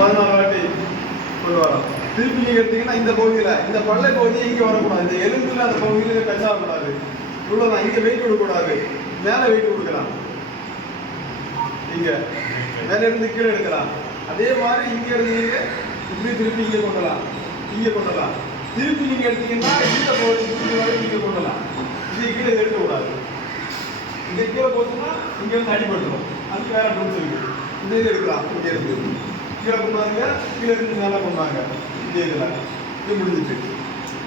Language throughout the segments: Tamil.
14 வாட்டி கொண்டு வரோம். திருப்பி நீங்க எடுத்தீங்கன்னா இந்த பகுதியில இந்த பள்ளை பகுதியை இங்க வரக்கூடாது, இந்த எலும்புல அந்த பகுதியில டச் ஆகக்கூடாது. இவ்வளவுதான். இங்க வெயிட் கொடுக்கக்கூடாது, மேல வெயிட் கொடுக்கலாம். இங்க மேல இருந்து கீழே எடுக்கலாம். அதே மாதிரி இங்க இருந்து நீங்க இப்படி திருப்பி இங்க கொண்டலாம், இங்க கொண்டலாம். திருப்பி நீங்க எடுத்தீங்கன்னா இந்த பகுதி இங்க கொண்டலாம். இது கீழே எடுக்கக்கூடாது. இங்க கீழே போச்சுன்னா இங்க இருந்து அடிபட்டுரும். அதுக்கு வேற டூல்ஸ் இருக்கு. இந்த இது எடுக்கலாம். இங்க இருந்து கீழே கொண்டாங்க, கீழே இருந்து மேலே கொண்டாங்க. இந்த இதுல இது முடிஞ்சிட்டு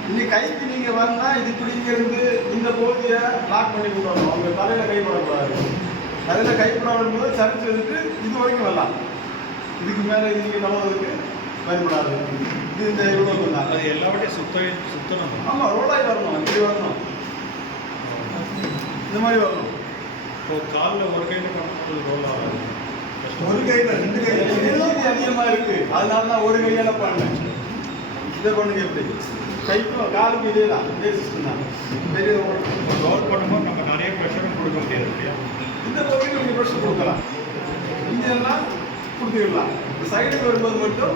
இனி கைக்கு நீங்க வரனா இது இப்படி இங்க இருந்து இந்த பகுதியை லாக் பண்ணி கொண்டாடணும். அவங்க தலையில கைப்படக்கூடாது. தலையில கைப்படாமல் போது சரிச்சு வந்துட்டு இது வரைக்கும் வரலாம். இதுக்கு மேல இது நீங்க நம்புறதுக்கு பயன்படாது. இது இந்த இவ்வளவு தான். அது எல்லாவற்றையும் சுத்தணும். ஆமா, ரோடாய் வரணும். இப்படி வரணும், இந்த மாதிரி வரணும். இப்போ காலில் ஒரு கையில் ரோல் ஆகாது, ஒரு கையில 2 கையில அதிகமா இருக்கு. அதனால தான் ஒரு கையால பண்ணேன். இதை பண்ணுங்க. எப்படி கைக்கும் காலுக்கும் இதே தான், இதே சிஸ்டம் தான். பெரிய ரோல் பண்ணும்போது நம்ம நிறைய ப்ரெஷரும் கொடுக்க முடியாது இல்லையா? இந்த பகுதிக்கு நீங்கள் ப்ரெஷர் கொடுக்கலாம், இங்கே எல்லாம் கொடுத்துக்கலாம். இந்த சைடுக்கு வரும்போது மட்டும்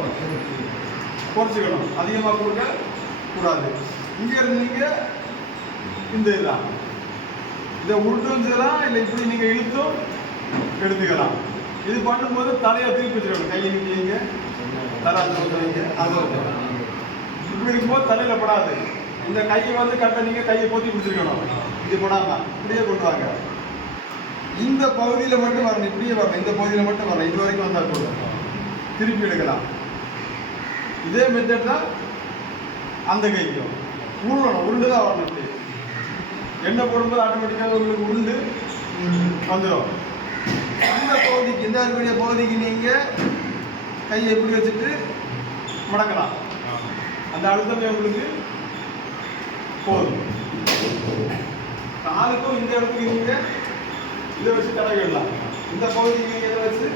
குறைச்சிக்கணும், அதிகமாக கொடுக்க கூடாது. இங்கே இருந்து நீங்கள் இந்த இதுதான் இதை உருட்டும் செய்யலாம், இல்லை இப்படி நீங்கள் இழுத்தும் எடுத்துக்கலாம். இது பண்ணும்போது தலையை திருப்பி வச்சுக்கணும். கையை நீங்க தலை வைங்க, அது இப்படி இருக்கும்போது தலையில் படாது. இந்த கையை வந்து கரெக்டாக நீங்கள் கையை போத்தி பிடிச்சிருக்கணும். இது போடாமல் இப்படியே கொண்டு வாங்க. இந்த பகுதியில் மட்டும் வரணும், இப்படியே வரணும். இந்த பகுதியில் மட்டும் வரணும். இது வரைக்கும் வந்தால் போதும். திருப்பி எடுக்கலாம். இதே மெத்தட் தான் அந்த கைக்கும். உருளணும், உருண்டு தான் வரணும். இப்படி எண்ணெய் போடும்போது ஆட்டோமேட்டிக்காக உங்களுக்கு உருண்டு வந்துடும். இந்த பகுதிக்கு, இந்த இருக்கக்கூடிய பகுதிக்கு நீங்கள் கையை எப்படி வச்சுட்டு மடக்கலாம். அந்த அழுத்தமே உங்களுக்கு போதும். காலுக்கும் இந்த இடத்துக்கு நீங்கள் இதை வச்சு தடவிடலாம். இந்த பகுதிக்கு நீங்கள் இதை வச்சு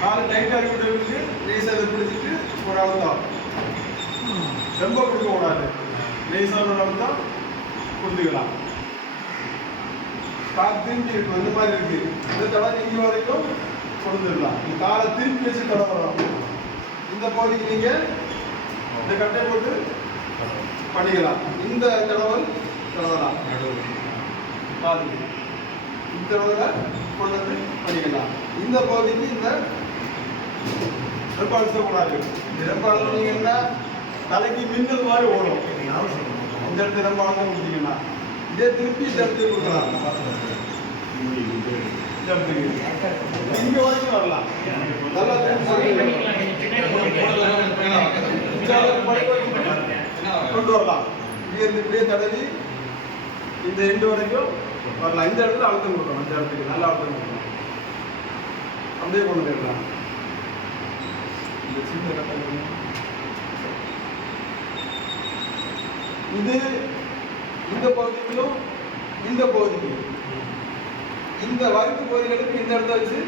கால் டைட்டாக இருக்கிறவங்களுக்கு லேசாக இதை பிடிச்சிட்டு ஒரு அழுத்தம், ரொம்ப கொடுக்க கூடாது, லேசாக ஒரு அழுத்தம் கொடுத்துக்கலாம். கால் திரும்பி இருக்கும், இந்த மாதிரி இருக்கு. இந்த தடவை இங்கே வரைக்கும் கொடுத்துடலாம். காலை திருப்பி வச்சு தடவலாம். இந்த பகுதிக்கு நீங்கள் இந்த கட்டை போட்டு பண்ணிக்கலாம். இந்த தடவல் தடவலாம். பாருங்க, இந்த தடவை கொண்டு வந்து பண்ணிக்கலாம். இந்த பகுதிக்கு இந்த ரெப்ப அழுத்தக்கூடாது. இந்த ரெப்ப அழுத்தீங்கன்னா தலைக்கு மின்னல் மாதிரி ஓடும். இந்த இடத்துல ரெப்ப அழுத்தம் கொடுத்தீங்கன்னா இதே திருப்பி இந்த இடத்துக்கு கொடுக்கலாம். இங்க வரைக்கும் வரலாம். நல்லா கொண்டு வரலாம். இங்க இருந்து இப்படியே தடவி இந்த எண்டு வரைக்கும் வரலாம். இந்த இடத்துல அழுத்தம் கொடுக்கணும். இந்த இடத்துக்கு நல்லா அழுத்தம் கொடுக்கணும். அப்படியே கொண்டு போயிடலாம். இது இந்த பகுதிக்கும் இந்த பகுதிக்கும் இந்த வறுப்பு பகுதிகளுக்கு இந்த இடத்த வச்சு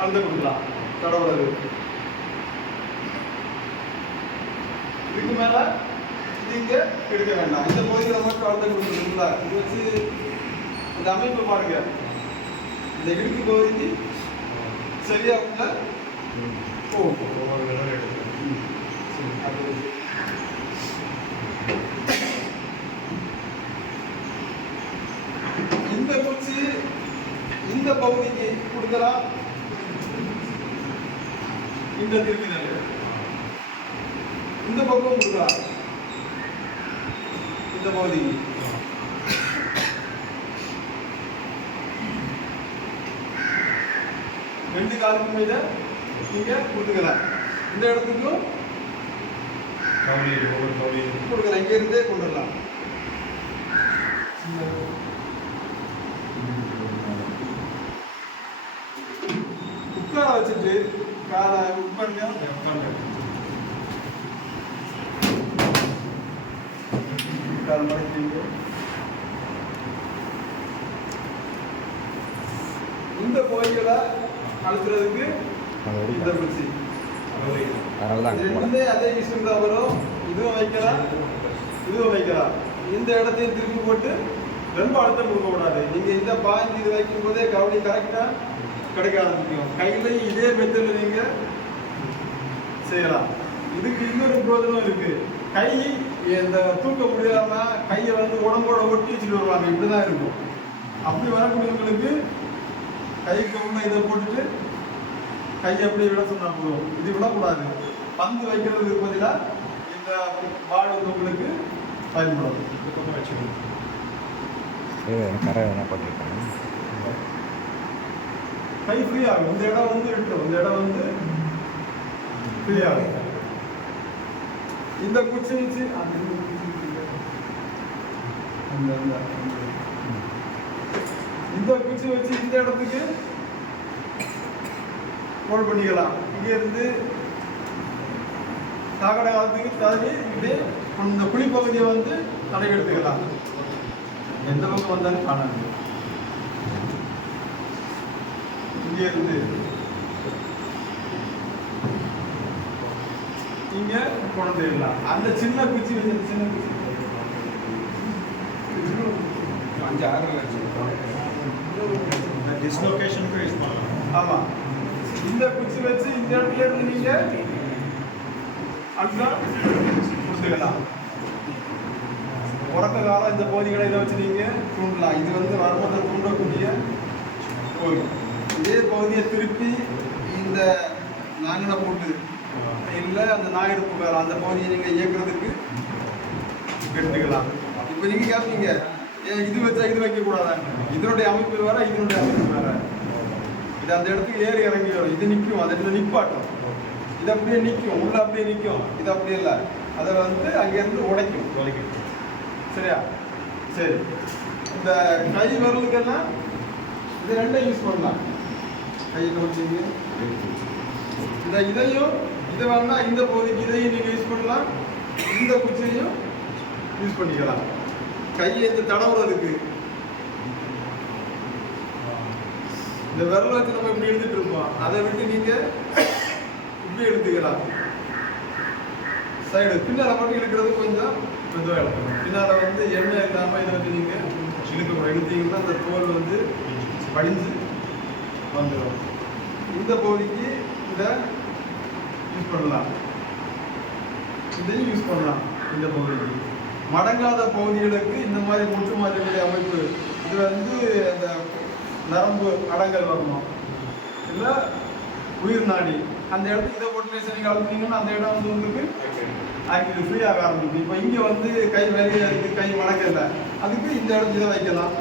அழுத்தம் கொடுக்கலாம். தடவுறது இதுக்கு மேல நீங்க எடுக்க வேண்டாம். இந்த பகுதியில் மட்டும் அழுத்தம் கொடுக்குறீங்களா, இது வச்சு இந்த அமைப்பு பாருங்க. இந்த இடுக்கு பகுதிக்கு சரியா உள்ள இந்த குச்சி இந்த பகுதிக்கு கொடுக்கலாம். இந்த திருப்பி இந்த பக்கம் கொடுக்கலாம். இந்த பகுதிக்கு ரெண்டு காலுக்கு மீத நீங்க கொடுத்துக்கலாம். இந்த இடத்துக்கும் கொடுக்கலாம். இங்க இருந்தே கொண்டுடலாம். உட்கார வச்சுட்டு காலை உட்காருங்க. கால் மடக்கிங்க. இந்த கோயிலை அழுத்துறதுக்கு இந்த குச்சி ரெண்டுமே அதே விஷயம் தான் வரும். இதுவும் வைக்கலாம், இதுவும் வைக்கலாம். இந்த இடத்தையும் திருப்பி போட்டு ரொம்ப அழுத்தம் கொடுக்க கூடாது. நீங்க இந்த பாயிண்ட் இது வைக்கும் போதே கவனி கரெக்டா கிடைக்க ஆரம்பிக்கும். கையிலையும் இதே மெத்தட்ல நீங்க செய்யலாம். இதுக்கு இன்னொரு பிரோஜனம் இருக்கு. கை இந்த தூக்க முடியாம கையை வந்து உடம்போட ஒட்டி வச்சுட்டு வருவாங்க, இப்படிதான் இருக்கும். அப்படி வரக்கூடியவங்களுக்கு கைக்கு உள்ள இதை போட்டுட்டு கையை அப்படியே விட சொன்னா போதும். இது விடக்கூடாது. பந்து வைக்கிறதுக்கு பதிலாக இந்த பால் வந்து உங்களுக்கு பயன்படும். கை ஃப்ரீ ஆகும். இந்த இடம் வந்து விட்டுரும், இந்த இடம் வந்து ஃப்ரீ ஆகும். இந்த குச்சி வச்சு இந்த குச்சி வச்சு இந்த இடத்துக்கு ஹோல்ட் பண்ணிக்கலாம். இங்க இருந்து சாக்கடை காலத்துக்கு தள்ளி இப்படி இந்த குழிப்பகுதியை வந்து தடை எடுத்துக்கலாம். எந்த பக்கம் வந்தாலும் காணாது. இங்க இருந்து இங்க கொண்டு போயிடலாம். அந்த சின்ன குச்சி வச்சு சின்ன குச்சி 5-6 டிஸ்லோகேஷனுக்கு யூஸ் பண்ணலாம். ஆமா, இந்த குச்சி வச்சு இந்த இடத்துல இருந்து நீங்க அண்ணா கொடுத்துக்கலாம். உறக்க காலம் இந்த பகுதிகளை இதை வச்சு நீங்க தூண்டலாம். இது வந்து வருமானத்தை தூண்டக்கூடிய பகுதி. இதே பகுதியை திருப்பி இந்த நாங்கனை போட்டு இல்லை அந்த நாயெடுப்பு காலம் அந்த பகுதியை நீங்கள் இயக்குறதுக்கு எடுத்துக்கலாம். இப்போ நீங்கள் கேட்பீங்க, ஏன் இது வச்சா இது வைக்கக்கூடாதாங்க? இதனுடைய அமைப்பு வேற, இதனுடைய அமைப்பு வேற. இது அந்த இடத்துக்கு ஏறி இறங்கி வரும். இது நிற்கும், அந்த இடத்துல நிற்பாட்டும். இது அப்படியே நிற்கும், உள்ள அப்படியே நிற்கும். இது அப்படியே இல்லை, அதை வந்து அங்கேருந்து உடைக்கும். சரியா? சரி, இந்த கை வரலுக்கெல்லாம் இது ரெண்டையும் யூஸ் பண்ணலாம். கையில் வச்சுங்க இந்த இதையும் இதை வேணா இந்த பகுதிக்கு இதையும் நீங்கள் யூஸ் பண்ணலாம், இந்த குச்சியையும் யூஸ் பண்ணிக்கலாம். கையை இந்த தடவுறதுக்கு இந்த விரல வச்சு நம்ம இப்படி எடுத்துட்டு இருப்போம், அதை விட்டு நீங்க இப்படி எடுத்துக்கலாம். சைடு பின்னால மட்டும் இழுக்கிறது கொஞ்சம் மெதுவாக எடுக்கணும். பின்னால வந்து எண்ணெய் இல்லாமல் இதை வந்து நீங்க எடுத்தீங்கன்னா அந்த தோல் வந்து படிஞ்சு வந்துடும். இந்த பகுதிக்கு இதை யூஸ் பண்ணலாம், இதையும் யூஸ் பண்ணலாம். இந்த பகுதிக்கு மடங்காத பகுதிகளுக்கு இந்த மாதிரி முற்று மாதிரி அமைப்பு. இது வந்து அந்த நரம்பு அடங்கல் வரணும், இல்லை உயிர் நாடி அந்த இடத்துக்கு இதை போட்டு நீங்கள் அழுத்தினீங்கன்னா அந்த இடம் வந்து உங்களுக்கு ஆக்டிவ் ஃப்ரீயாக ஆரம்பிக்கும். இப்போ இங்கே வந்து கை வேலையாக இருக்குது, கை மடக்கல, அதுக்கு இந்த இடத்துல இதை வைக்கலாம்.